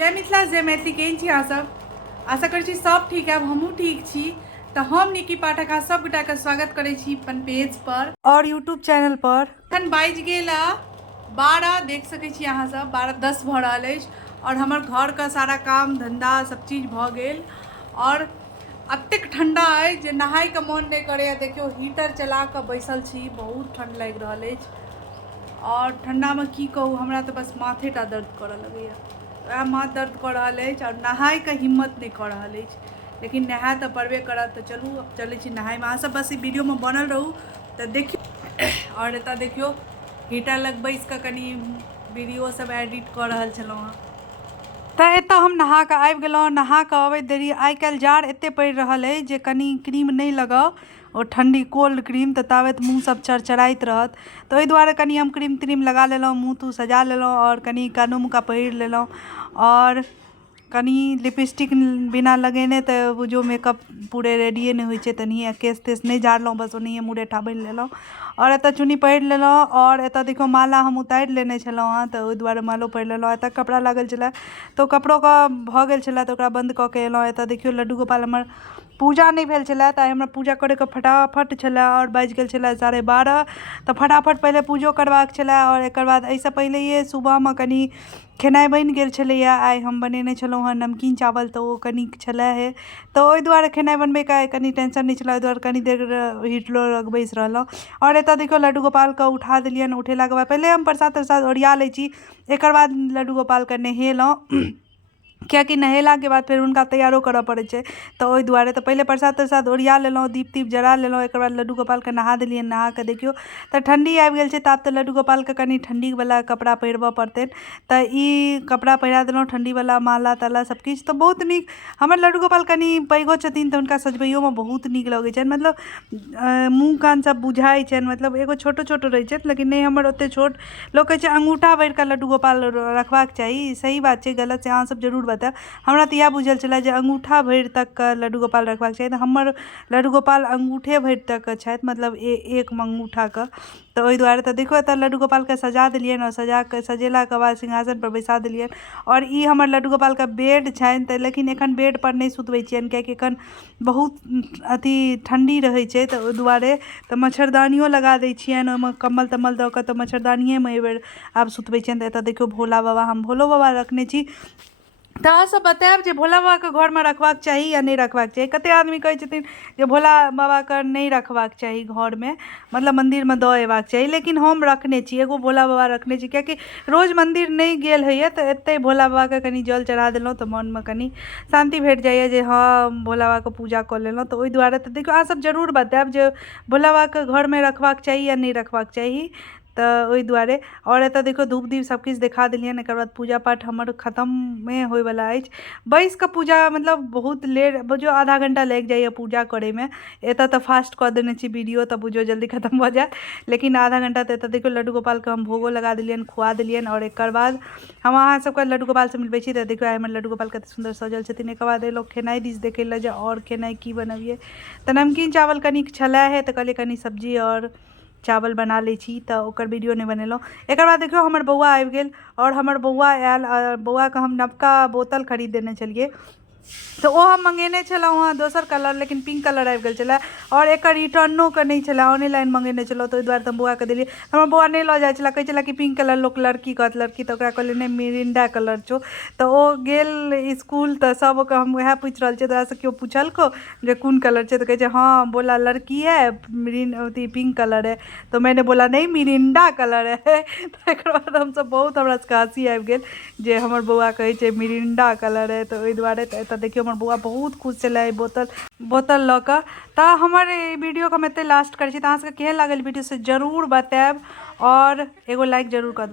जय मिथिला जय मैथिली केहन छी अहाँ सब। आशा करै छी सब ठीक है, हमहूँ ठीक छी। तो हम निकी पाठक अहाँ सब गोटा के स्वागत करै छी अपन पेज पर और यूट्यूब चैनल पर। एखन बाजि गेल 12, देख सकै छी अहाँ सब 12:10 भऽ रहल अछि और हमर घर का सारा काम धंधा सब चीज भऽ गेल और अतेक ठंडा है जे नहाय के मन नहीं करैया। देखियो हीटर चला के बैसल छी, बहुत ठंड लागि रहल अछि और ठंडा में की कहूँ, हमरा तो बस माथेटा दर्द करऽ लगैया। वह माथ दर्द कर रहा है और नहाय के हिम्मत नहीं कर रहा है, लेकिन नहा तो पड़बे करत। तो चलू अब चले छी नहाय में। अहाँ सब बस वीडियो में बनल रहू तो देखियो। और एत देखियो हीटर लग बैस के कनी वीडियो सब एडिट कर रहा छलहुँ। तो एत हम नहा के आबि गेलहुँ। नहा के अबैत देरी आइ काल्हि जाड़ एते पड़ि रहल है जे कनी क्रीम नहीं लगाओ और ठंडी कोल्ड क्रीम तो ताबत मुँह सब चरचराइत रहत। तो ओहि दुआरे कनी हम क्रीम त्रीम लगा लेलहुँ, मुँह तूँ सजा लेलहुँ और कनी कानो मुका पहिर लेलहुँ और कनी लिपस्टिक बिना लगेने तो बुझो मेकअप पूरे रेडिए नहीं होइछे। तनिए केस तेस नहीं झाड़लहुँ, बस ओनाहिए मुँह बनि लेलहुँ और एत चुन्नी पहिर लेलहुँ। और एत देखो माला हम उतारि लेने छलहुँ हँ, तो ओहि दुआरे मालो पहिर लेलहुँ। एत कपड़ा लागल छलै तो कपड़ों का भऽ गेल छलै तो ओकरा बंद कऽ के एलहुँ। एत देखियो लड्डू गोपाल हमर पूजा नहीं भेल छलै तो हमरा पूजा करे के फटाफट छलै और बाजि गेल छलै 12:30। तो फटाफट पहले पूजो करबाक छलै और एकर बाद एहिसँ पहिलैए सुबहमे कनी खेनाइ बनि गेल छलैया। आइ हम बनेने छलहुँ हँ नमकीन चावल, तो ओ कनिक छलै है तो ओहि दुआरे खेनाइ बनबैके कनी टेंशन नहीं छलै। ओहि दुआरे कनी देर हीटलो लग बैसि रहलहुँ। और एतऽ देखियो लड्डू गोपालके उठा देलियनि। उठेलाके बाद पहिले हम प्रसाद तरसाद ओरिया लै छी, एकर बाद लड्डू गोपालके नहेलहुँ। कियाकि नहेला के बाद फिर उनका तैयारो करऽ पड़े छै तो ओहि दुआरे तो पहले प्रसाद तरसाद ओरिया लेलहुँ, दीप तीप जरा लेलहुँ। एक बाद लड्डू गोपाल के नहा देलियनि। नहा के देखियो तो ठंडी आबि गेल छै तो आब तो लड्डू गोपाल के कनी ठंडी वाला कपड़ा पहिरबऽ पड़तनि। तो ई कपड़ा पहिरा देलहुँ, ठंडी वाला माला ताला सब किछु। तो बहुत नीक हमर लड्डू गोपाल कनी पैघो छथिन तो हुनका सजबैयो में बहुत नीक लगै छनि। मतलब मुँह कान सब बुझाइ छनि, मतलब एगो छोटो छोटो रहै छथि लेकिन नहीं हमर ओते छोट। लोग कहै छै अंगूठा भरि के लड्डू गोपाल रखबाक चाही, सही बात छै गलत छै अहाँ सब जरूर बतायब। हमरा तो इएह बुझल छलै जे अंगूठा भरि तक के लड्डू गोपाल रखबाक चाही। तो हमर लड्डू गोपाल अंगूठे भरि तक के छथि, मतलब एक अंगूठा के। तो ओहि दुआरे तो देखो एतऽ लड्डू गोपाल के सजा देलियनि और सजेला के बाद सिंहासन पर बैसा देलियनि। और ई हमर लड्डू गोपाल के बेड छनि तो लेकिन एखन बेड पर नहीं सुतबै छियनि कियाकि एखन बहुत अथी ठंडी रहै छै तो ओहि दुआरे तो मच्छरदानियो लगा दै छियनि ओहिमे कम्बल तम्बल दऽ कऽ। तो मच्छरदानिएमे एहि बेर आब सुतबै छियनि। तो एतऽ देखियो भोला बाबा, हम भोलो बाबा रखने छी। तो अहाँ सब बतायब जे भोला बाबा के घर में रखबाक चाही या नहीं रखबाक चाही। कते आदमी कहै छथिन जे भोला बाबा के नहीं रखबाक चाही घर में, मतलब मंदिर में दऽ एबाक चाही, लेकिन हम रखने छी, एगो भोला बाबा रखने छी। कियाकि रोज मंदिर नहीं गेल होइए तो एते भोला बाबा के कनी जल चढ़ा देलहुँ तो मन में कनी शांति भेट जाइए जे हाँ भोला बाबा के पूजा कऽ लेलहुँ। तो ओहि दुआरे तो देखियो अहाँ सब जरूर बतायब जे भोला बाबा के घर में रखबाक चाही या नहीं रखबाक चाही। तो ओहि दुआरे और एतऽ देखो धूप दीप सब किछु देखा देलियनि। एकर बाद पूजा पाठ हमर खत्म होयवला अछि। बैस कऽ पूजा मतलब बहुत लेट, बुझियो आधा घंटा लागि जाइए पूजा करे में। एतऽ तो फास्ट कऽ देने छी वीडियो तो बुझियो जल्दी खत्म भऽ जायत, लेकिन आधा घंटा। तो एतऽ देखियो लड्डू गोपाल के हम भोगो लगा देलियनि, खुआ देलियनि। और एकर बाद हम अहाँ सबके लड्डू गोपाल से मिलबै छी। तो देखियो आइ हमर लड्डू गोपाल कते सुंदर सजल छथिन। एकर बाद एलो खेनाइ दिस देखै लए जे और खेनाइ की बनबियै। तो नमकीन चावल कनिक छलै है तो कहलियै कनी सब्जी और चावल बना लै छी तो ओकर वीडियो नहीं बनेलहुँ। एकर बाद देखियो हमर बौआ आबि गेल और हमर बौआ आयल। बौआके हम नवका बोतल खरीद देने छलियै तो ओ हम मंगेने छलहुँ हँ दोसर कलर, लेकिन पिंक कलर आबि गेल छलै और एकर रिटर्नो के नहीं छलै, ऑनलाइन मंगेने छलहुँ। तो ओहि दुआरे हम बौआके देलियै। हमर बौआ नहीं लऽ जाइ छलै, कहै छलै कि पिंक कलर लोक लड़की कहत लड़की। तो ओकरा कहलियै नहीं मिरिंडा कलर छौ। तो ओ गेल स्कूल तो सब ओकर हम वएह पूछि रहल छियै तोरासँ केओ पूछलको जे कोन कलर छै। तो कहै छै हाँ बोला लड़की है अथी पिंक कलर है। तो मैंने बोला नहीं मिरिंडा कलर है। तो एकर बाद हमसब बहुत हमरा सबके हँसी आबि गेल जे हमर बौआ कहै छै मिरिंडा कलर है। तो ओहि दुआरे तो देखियो हमर बौआ बहुत खुश छलै बोतल लऽ कऽ। तो हमर वीडियो के हम एते लास्ट करै छी। तो अहाँ सबके केहन लागल वीडियो से जरूर बतायब और एगो लाइक जरूर कर।